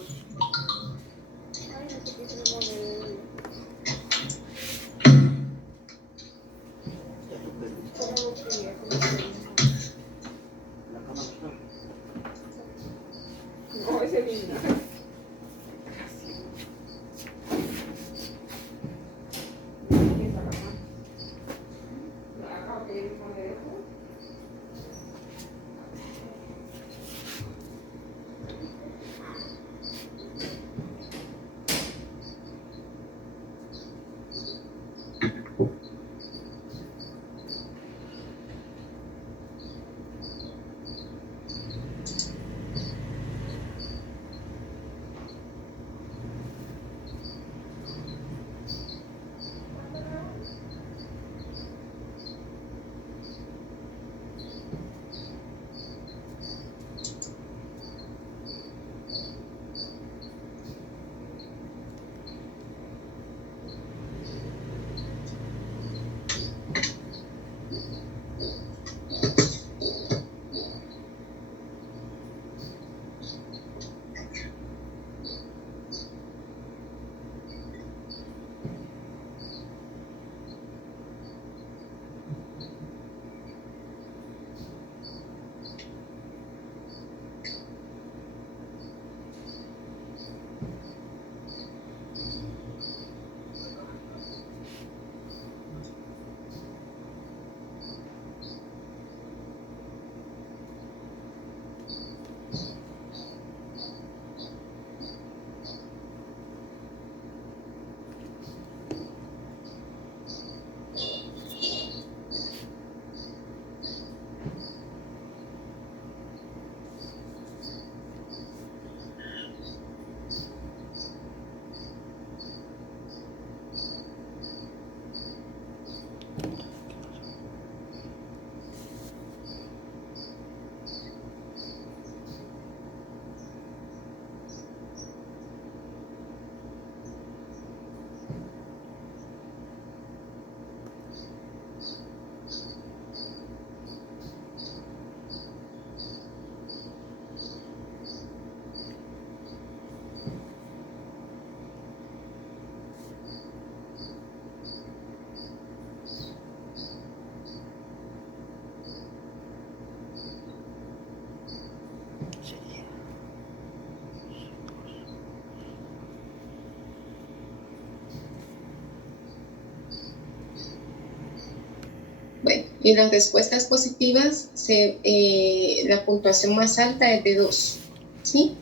Bueno, y las respuestas positivas, la puntuación más alta es de 2, ¿sí?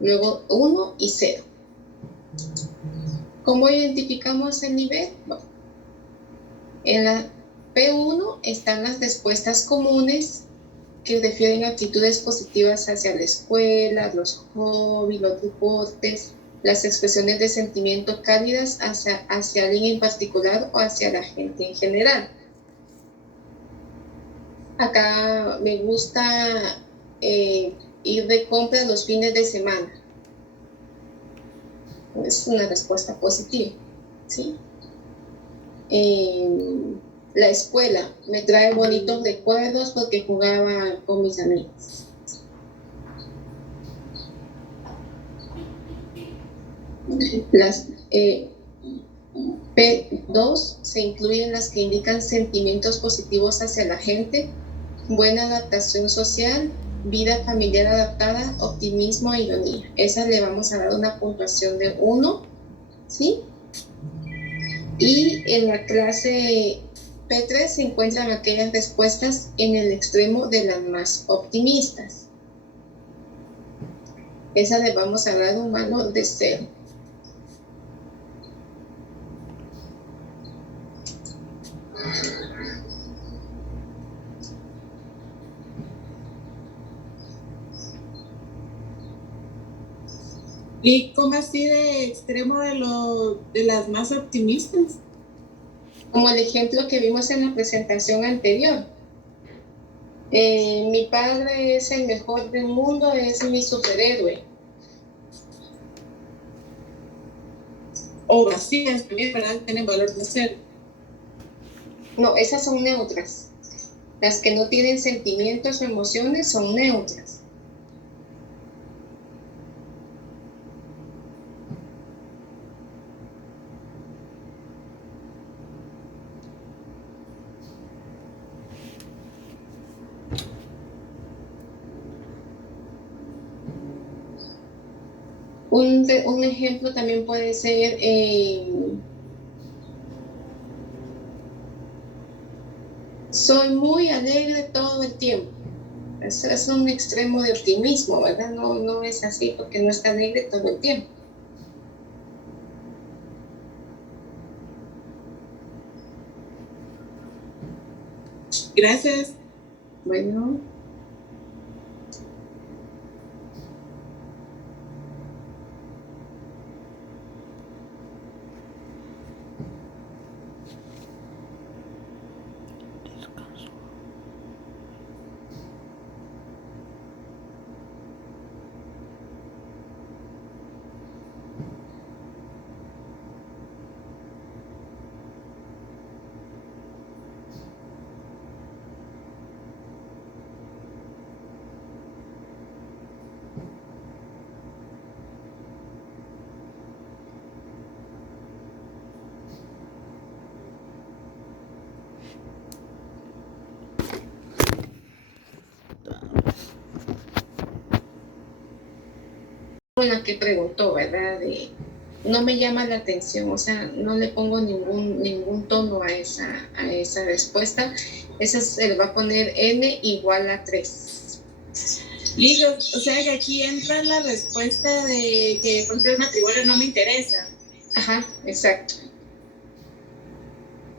Luego 1 y 0. ¿Cómo identificamos el nivel? Bueno, en la P1 están las respuestas comunes que refieren a actitudes positivas hacia la escuela, los hobbies, los deportes, las expresiones de sentimiento cálidas hacia alguien en particular o hacia la gente en general. Acá me gusta ir de compras los fines de semana. Es una respuesta positiva, ¿sí? La escuela me trae bonitos recuerdos porque jugaba con mis amigos. Las P2 se incluyen las que indican sentimientos positivos hacia la gente, buena adaptación social, vida familiar adaptada, optimismo e ironía. Esa le vamos a dar una puntuación de 1, ¿sí? Y en la clase P3 se encuentran aquellas respuestas en el extremo de las más optimistas. Esa le vamos a dar un valor de 0. ¿Y cómo así de extremo de las más optimistas? Como el ejemplo que vimos en la presentación anterior. Mi padre es el mejor del mundo, es mi superhéroe. O vacías también, ¿verdad? Tienen valor de 0. No, esas son neutras. Las que no tienen sentimientos o emociones son neutras. Un ejemplo también puede ser soy muy alegre todo el tiempo. Eso es un extremo de optimismo, ¿verdad? No es así porque no está alegre todo el tiempo. Gracias. Bueno. Una que preguntó, ¿verdad? No me llama la atención, o sea, no le pongo ningún tono a esa respuesta. Esa se le va a poner n igual a 3. Listo, o sea que aquí entra la respuesta de que, por ejemplo, el matrimonio no me interesa. Ajá, exacto.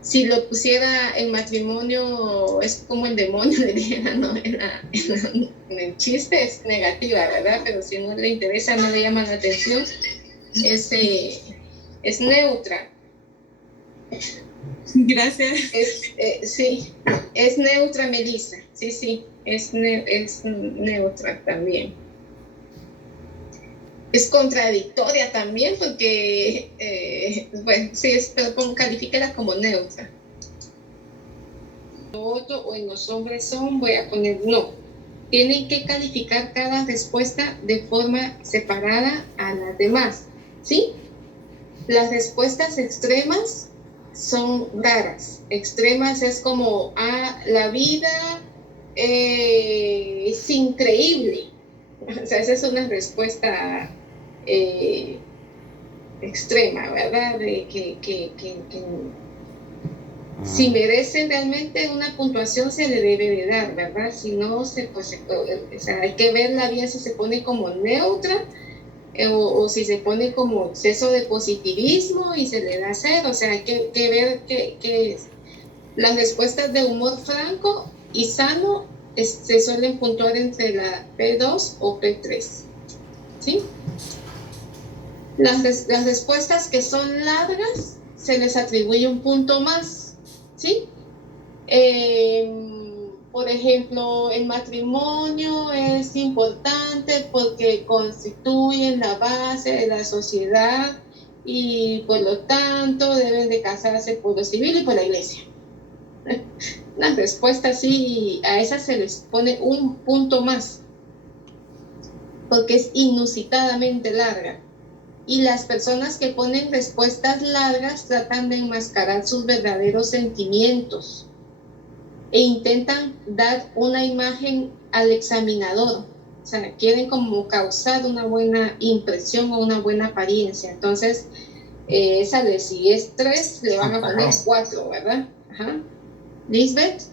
Si lo pusiera el matrimonio es como el demonio, le dijera, no, en el chiste es negativa, ¿verdad? Pero si no le interesa, no le llama la atención, es neutra. Gracias. Sí, es neutra, Melissa. Sí, es neutra también. Es contradictoria también porque, bueno, sí, pero califícala como neutra. O en los hombres son, voy a poner no. Tienen que calificar cada respuesta de forma separada a las demás, ¿sí? Las respuestas extremas son raras. Extremas es como, la vida es increíble. O sea, esa es una respuesta extrema, ¿verdad? Si merece realmente una puntuación, se le debe de dar, ¿verdad? Si no, o sea, hay que verla bien si se pone como neutra o si se pone como exceso de positivismo y se le da 0. O sea, hay que ver que las respuestas de humor franco y sano se suelen puntuar entre la P2 o P3, ¿sí? Las respuestas que son largas se les atribuye un punto más, ¿sí? Por ejemplo, el matrimonio es importante porque constituyen la base de la sociedad y por lo tanto deben de casarse por lo civil y por la iglesia. Las respuestas sí, a esas se les pone un punto más porque es inusitadamente larga. Y las personas que ponen respuestas largas tratan de enmascarar sus verdaderos sentimientos e intentan dar una imagen al examinador. O sea, quieren como causar una buena impresión o una buena apariencia. Entonces, esa de si es 3, le van a poner 4, ¿verdad? Ajá. Lisbeth.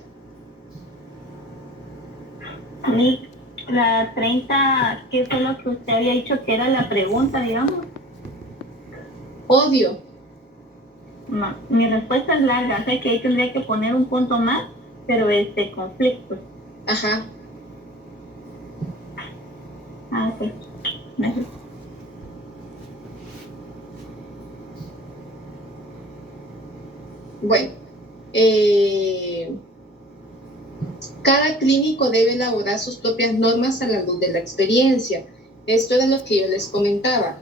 La 30, ¿qué fue lo que usted había dicho que era la pregunta, digamos? Odio. No, mi respuesta es larga, o sea que ahí tendría que poner un punto más, pero conflicto. Ajá. Ok. Gracias. Bueno, cada clínico debe elaborar sus propias normas a la luz de la experiencia. Esto era lo que yo les comentaba.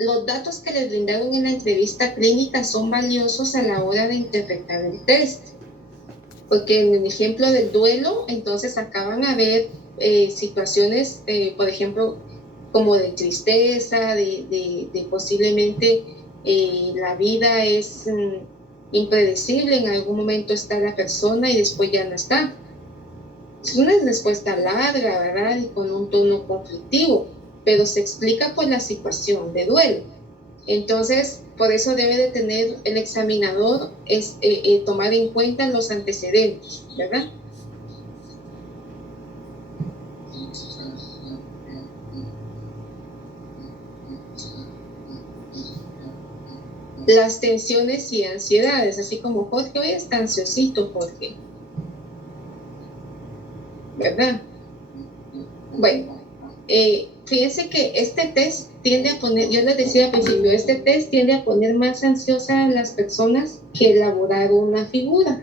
Los datos que les brindaron en la entrevista clínica son valiosos a la hora de interpretar el test. Porque en el ejemplo del duelo, entonces acaban a ver situaciones, por ejemplo, como de tristeza, de posiblemente la vida es impredecible, en algún momento está la persona y después ya no está. Es una respuesta larga, ¿verdad? Y con un tono conflictivo, pero se explica por la situación de duelo. Entonces, por eso debe de tener el examinador tomar en cuenta los antecedentes, ¿verdad? Las tensiones y ansiedades, así como Jorge hoy está ansiosito, Jorge, ¿verdad? Bueno, fíjense que este test tiende a poner, yo les decía al principio, este test tiende a poner más ansiosa a las personas que elaboraron una figura.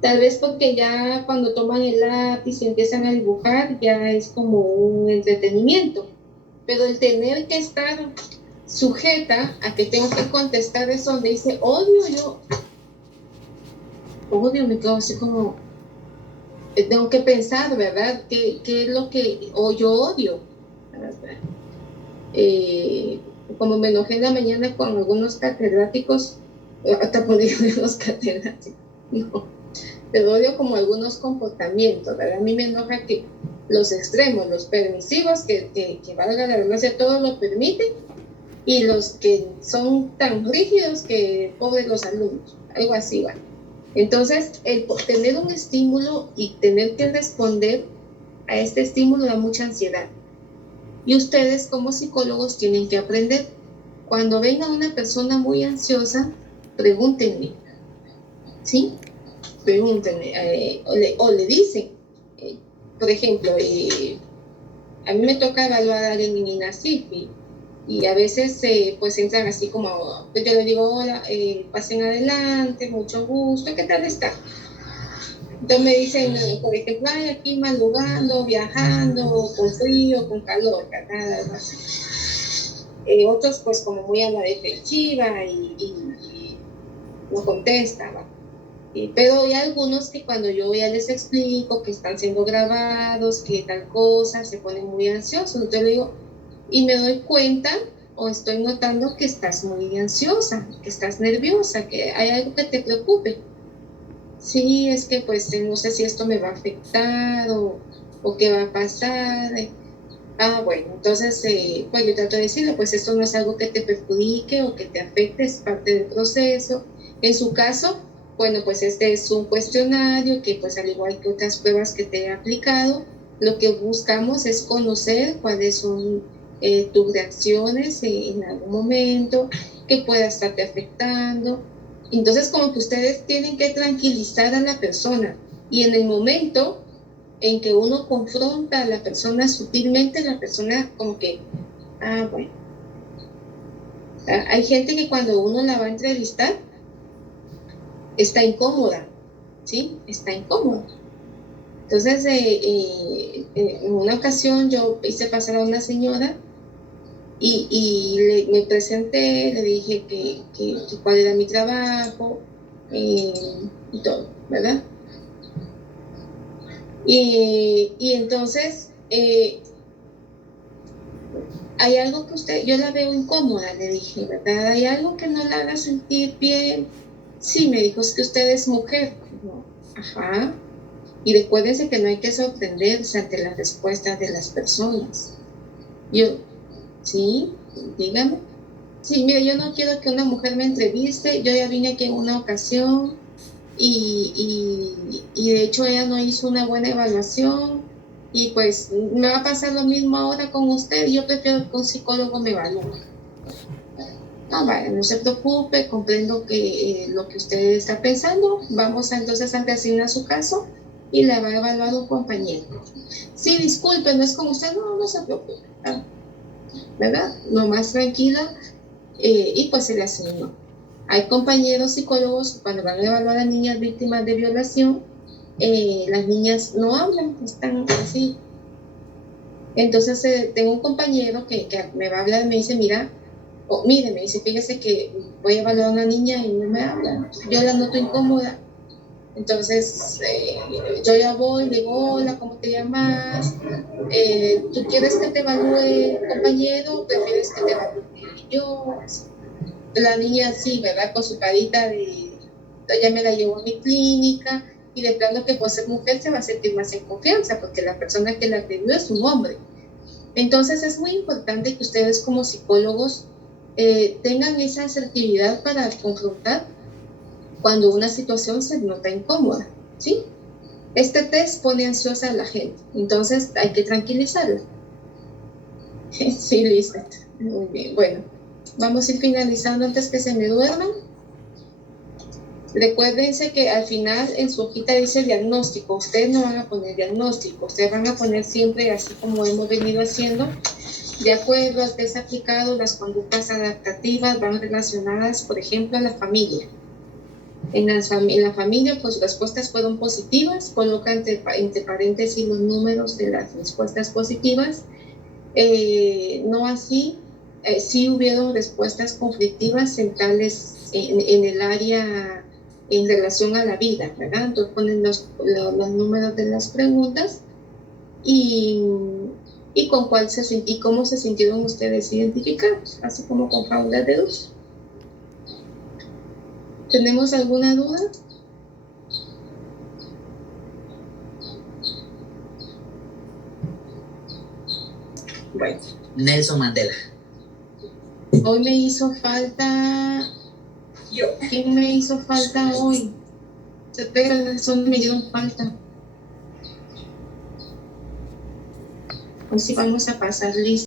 Tal vez porque ya cuando toman el lápiz y empiezan a dibujar, ya es como un entretenimiento. Pero el tener que estar sujeta a que tengo que contestar eso donde dice odio, me quedo así como, tengo que pensar, ¿verdad? ¿Qué es lo que yo odio? Como me enojé en la mañana con algunos catedráticos, hasta poner los catedráticos, no, pero odio como algunos comportamientos, ¿verdad? A mí me enoja que los extremos, los permisivos, que valga la redundancia, todo lo permiten, y los que son tan rígidos que pobres los alumnos, algo así, ¿vale? Entonces, el tener un estímulo y tener que responder a este estímulo da mucha ansiedad. Y ustedes como psicólogos tienen que aprender. Cuando venga una persona muy ansiosa, pregúntenle, ¿sí? Pregúntenle, o le dicen, por ejemplo, a mí me toca evaluar a alguien en INASIF y a veces pues entran así como, pues yo les digo, hola, pasen adelante, mucho gusto, ¿qué tal está? Entonces me dicen, por ejemplo, ay, aquí madrugando, viajando, con frío, con calor, nada más. Otros pues como muy a la defensiva y no contestan, ¿no? Pero hay algunos que cuando yo ya les explico que están siendo grabados, que tal cosa, se ponen muy ansiosos. Entonces le digo, y me doy cuenta o estoy notando que estás muy ansiosa, que estás nerviosa, que hay algo que te preocupe. Sí, es que pues no sé si esto me va a afectar o qué va a pasar. Bueno, entonces, pues yo trato de decirle, pues esto no es algo que te perjudique o que te afecte, es parte del proceso. En su caso, bueno, pues este es un cuestionario que, pues al igual que otras pruebas que te he aplicado, lo que buscamos es conocer cuáles son tus reacciones en algún momento, que pueda estarte afectando. Entonces, como que ustedes tienen que tranquilizar a la persona, y en el momento en que uno confronta a la persona sutilmente, la persona como que, bueno. Hay gente que cuando uno la va a entrevistar, está incómoda, ¿sí? Está incómoda. Entonces, en una ocasión yo hice pasar a una señora y me presenté, le dije que cuál era mi trabajo y todo, ¿verdad? Y entonces, hay algo que yo la veo incómoda, le dije, ¿verdad? ¿Hay algo que no la haga sentir bien? Sí, me dijo, es que usted es mujer. No, ajá. Y recuérdense que no hay que sorprenderse ante las respuestas de las personas. Yo, sí, dígame. Sí, mire, yo no quiero que una mujer me entreviste, yo ya vine aquí en una ocasión y de hecho ella no hizo una buena evaluación y pues me va a pasar lo mismo ahora con usted, yo prefiero que un psicólogo me evalúe. Vaya, no se preocupe, comprendo que lo que usted está pensando, vamos entonces a reasignar su caso y la va a evaluar un compañero. Sí, disculpe, no es con usted, no se preocupe, ¿verdad? No, más tranquila, y pues se le asignó. Hay compañeros psicólogos que cuando van a evaluar a niñas víctimas de violación, las niñas no hablan, están así. Entonces tengo un compañero que me va a hablar, me dice, mire, me dice, fíjese que voy a evaluar a una niña y no me habla, yo la noto incómoda. Entonces yo ya voy, le digo, hola, ¿cómo te llamas? ¿Tú quieres que te evalúe, compañero, o prefieres que te evalúe yo? La niña así, ¿verdad? Con su carita de, ya me la llevo a mi clínica, y de plano que por ser mujer se va a sentir más en confianza, porque la persona que la atendió es un hombre. Entonces es muy importante que ustedes como psicólogos tengan esa asertividad para confrontar cuando una situación se nota incómoda, ¿sí? Este test pone ansiosa a la gente, entonces hay que tranquilizarla. Sí, Lisbeth, muy bien, bueno. Vamos a ir finalizando antes que se me duerman. Recuérdense que al final en su hojita dice diagnóstico. Ustedes no van a poner diagnóstico, ustedes van a poner siempre, así como hemos venido haciendo, de acuerdo al test aplicado, las conductas adaptativas van relacionadas, por ejemplo, a la familia. En la familia, pues respuestas fueron positivas, coloca entre paréntesis los números de las respuestas positivas. No así, sí hubieron respuestas conflictivas centrales en el área en relación a la vida, ¿verdad? Entonces ponen los números de las preguntas y con cuál y cómo se sintieron ustedes identificados, así como con fábulas de luz. ¿Tenemos alguna duda? Bueno. Nelson Mandela. Hoy me hizo falta... Yo. ¿Quién me hizo falta hoy? Son me dieron falta. Hoy sí vamos a pasar lista.